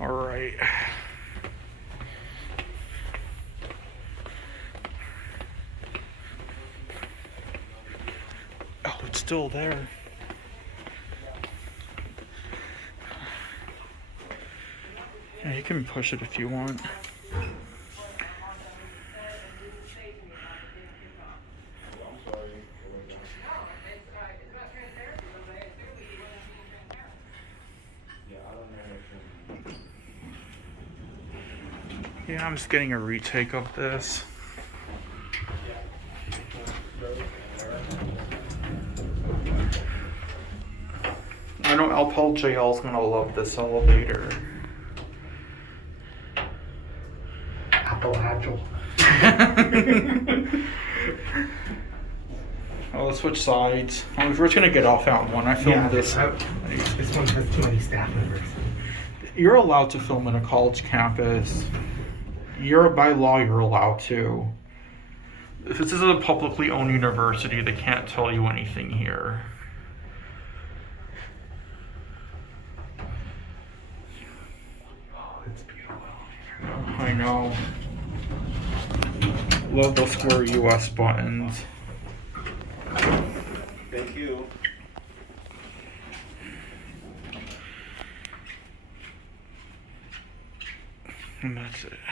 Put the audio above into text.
All right. Oh, it's still there. Yeah, you can push it if you want. Yeah, I'm just getting a retake of this. I know Alpel JL is gonna love this elevator. Apple Agile. Oh, let's switch sides. We're just gonna get off at one. I filmed this. This one has too many staff members. You're allowed to film in a college campus. By law, you're allowed to. If this is a publicly owned university, they can't tell you anything here. Oh, it's beautiful. I know. Love those square US buttons. Thank you. And that's it.